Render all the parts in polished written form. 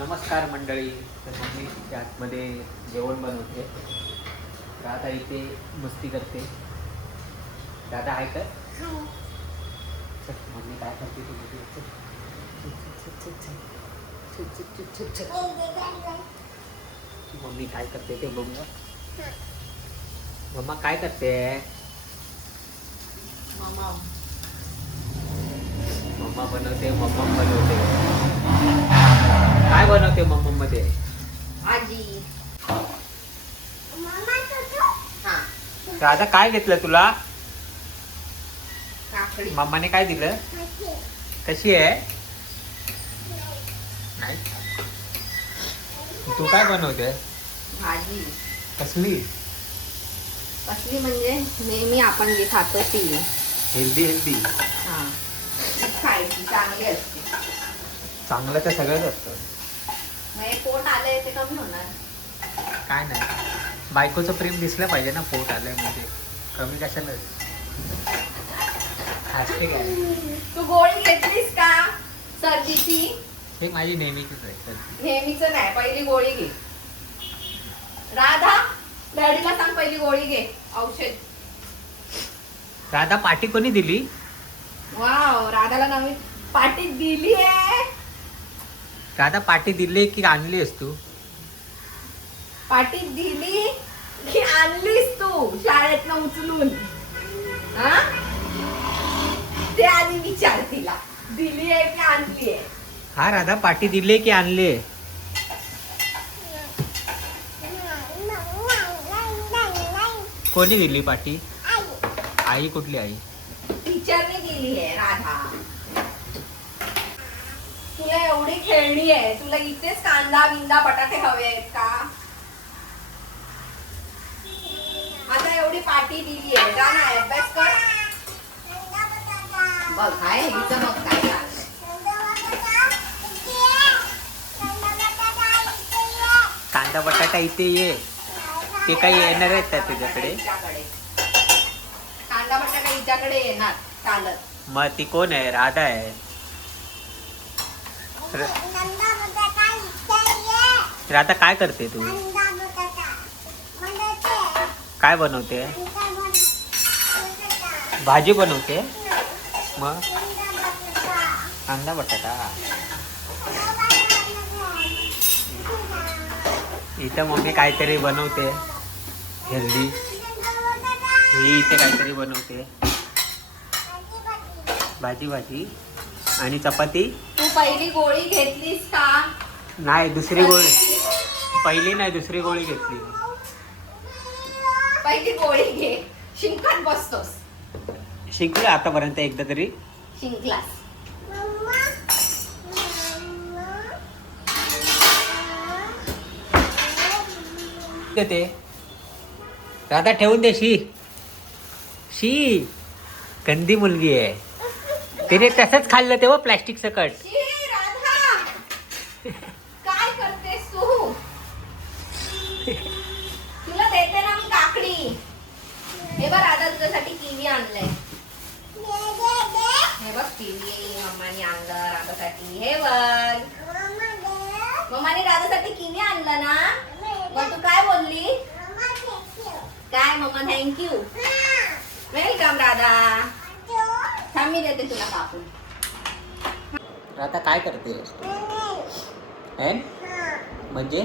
नमस्कार मंडळी. तर मम्मी आतमध्ये जेवण बनवते. राधा इथे मस्ती करते. राधा आहे का? चल, मम्मी काय करते ते बघूया. मम्मी काय करते ते बघूया. मम्मा काय करते? मम्मा बनवते. मम्मा बनवते. काय बनवते मम्मा मध्ये? भाजी. राधा काय घेतलं तुला? काकडी. मम्माने काय दिलं? कशी आहे? नाही. तू काय बनवते? भाजी कसली? कसली म्हणजे नेहमी आपण जे खातो ती. Healthy healthy. हा, खायची चांगली असते. चांगलं तर सगळंच असतं. मग हे पोट आलंय ते कमी होणार. काय नाही, बायकोचं प्रेम दिसलं पाहिजे ना. पोट आलंय म्हणजे कमी कशाला हसते काय? तू गोळी घेतलीस का सर्दीची? हे माझी नेहमीचीच आहे सर्दी. नेहमीच नाही, पहिली गोळी घे. राधा, डॅडीला सांग पहिली गोळी घे, औषध. राधा पाटी कोणी दिली? वाव, राधाला नवीन पाटी दिली आहे. राधा पाटी दिली की आणलीस तू? पाटी दिली की आणलीस तू शाळेतनं उचलून? हा, ते आधी विचार तिला, दिली आहे की आणली आहे. हा राधा, पाटी दिली की आणली? कोणी दिली पाटी? आई कुठली आई? टीचरने दिली आहे राधा. तुला एवढी खेळणी आहे, तुला इथेच कांदा बिंदा बटाटे हवे आहेत का? आता एवढी पाटी दिली आहे, जा ना अभ्यास कर. बघ काय हिचं, बघ काय चाललंय. कांदा बटाटा इथे ये. ते काही येणार आहेत का तुझ्याकडे? कांदा बटाटा हिच्याकडे येणार चालत. मग ती कोण आहे? राधा आहे. राधा काय करते तू? काय बनवते? भाजी बनवते. मग कांदा बटाटा. इथं मम्मी काहीतरी बनवते हेल्दी. ही इथे काहीतरी बनवते. भाजी भाजी आणि चपाती. तू पहिली गोळी घेतलीस का? नाही, दुसरी गोळी. पहिली नाही, दुसरी गोळी घेतली. पहिली गोळी घे, शिंकत बसतोस. शिकले आतापर्यंत एकदा तरी? शिंकलास. ते राधा ठेवून दे. शी गंदी मुलगी आहे. तिने तसंच खाल्लं तेव्हा प्लॅस्टिक सकट. शी, राधा, काय करतेस तू? तुला देते ना मी काकडी. हे बघ राधा, तुझ्यासाठी किवी आणलंय. हे बघ किवी मम्मानी आणलं राधासाठी. हे बघ, मम्माने राधासाठी किवी आणलं ना. मग तू काय बोलली? काय मम्मा थँक्यू. वेलकम राधा. थांब मी देते तुला कापून. राधा काय करते? म्हणजे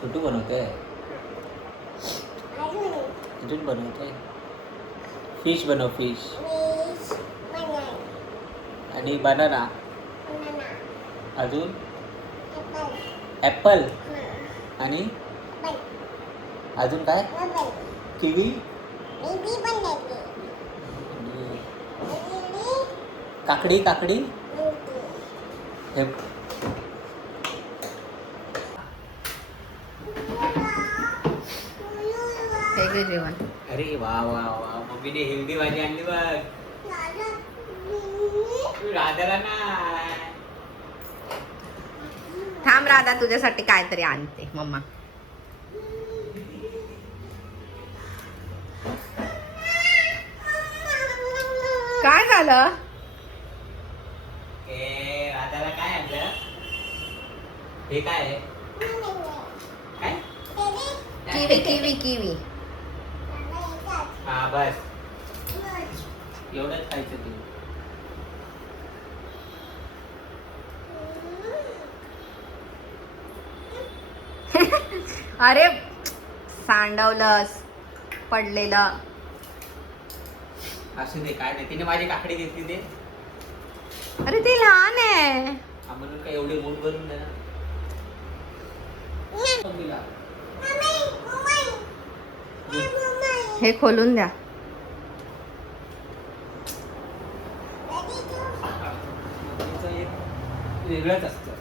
छोटू बनवते. अजून बनवते. फिश बनव, फिश. आणि बनाना. अजून ॲपल. आणि अजून काय? किवी. काकडी. काकडी हे जेवण. अरे वा वा वा, मम्मीने हेल्दी भाजी आणली बघ. राधाला नाही. थांब राधा, तुझ्यासाठी काहीतरी आणते मम्मा. काय झालं? ए हे काय आहे? काय? Kiwi kiwi kiwi. हा बस एवढंच खायचं तू. अरे सांडवलंस पडलेलं. असू दे काय नाही. तिने माझी काकडी घेतली ते. अरे ते लहान आहे. हा म्हणून काय एवढे मूठ भरून दे ना. हे खोलून द्या. तिचं एक वेगळंच असतं.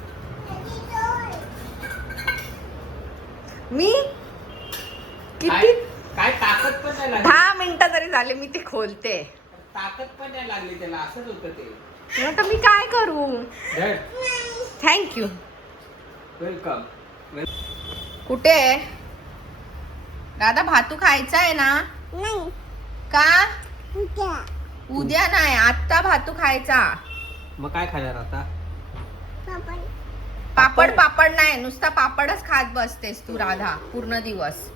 मी काय किती काय ताकद पण नाही लागली. 10 मिनिटं तरी झाले मी ते खोलते. ताकद पण नाही लागली त्याला. असंच होतं ते. आता मी काय करू. धर. थँक्यू. वेलकम. कुठे आहे? दादा भातू खायचा आहे ना? का? उद्या नाही, आत्ता भातू खायचा. मग काय खाणार आता? पापड पापड नाही, नुसता पापडच खात बसतेस तू राधा पूर्ण दिवस.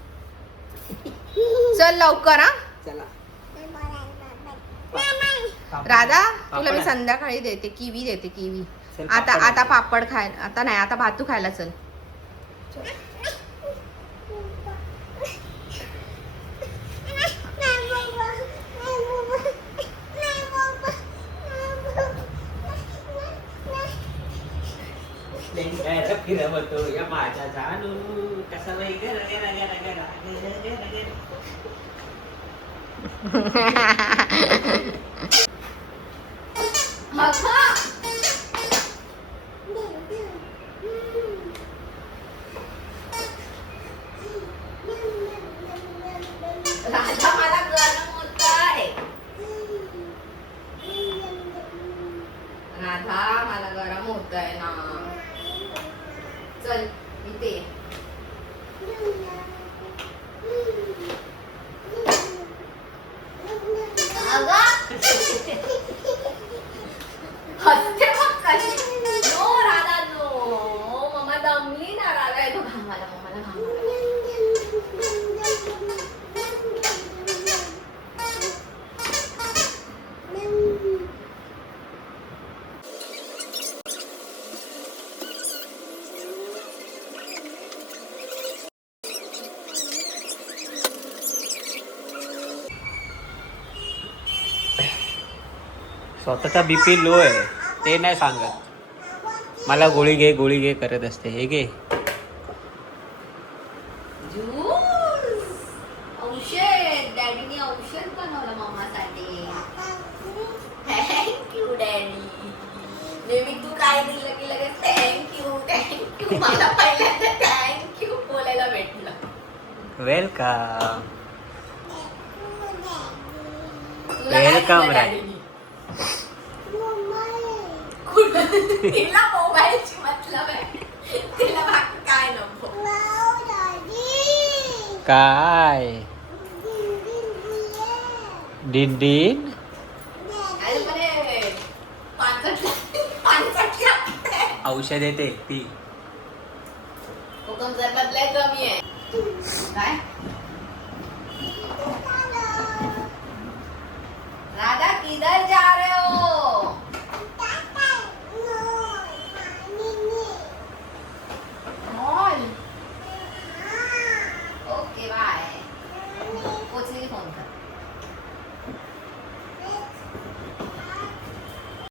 चल लवकर हा. चला. राधा तुला मी संध्याकाळी देते किवी देते किवी. चल, आता पापड आता देते. पापड खाय. आता नाही, आता भातू खायला चल. फिरवतो या माझ्या जानू कसा बाई गेला गेला गेला गेला गेला गेला. राधा मला गरम होतंय. राधा मला गरम होतंय ना. चल इथे. हसते मग कशी. No Radha no. मम्मा दमली ना. राधा येतो घामाला. मम्माला घामाला. स्वतःचा बीपी लो आहे ते नाही सांगत. मला गोळी घे करत असते. हे घे. ज्यूस. औषध. डॅडीने औषध बनवलं मम्मासाठी. Thank you daddy. बेबी तू काय दिलं की लगेच थँक्यू थँक्यू. मला पहिल्यांदा थँक्यू बोलायला भेटलं. वेलकम. तुला काय Welcome, दिलं डॅडीने? तिला मोबाईलची मतलब आहे. तिला बाकी काय नको. काय डिन अरे बरे पानसट औषध येते ती. हुकम सरबत लय कमी आहे. काय राधा किधर जा रहे हो? मॉल. Okay bye. पोचली फोन कर.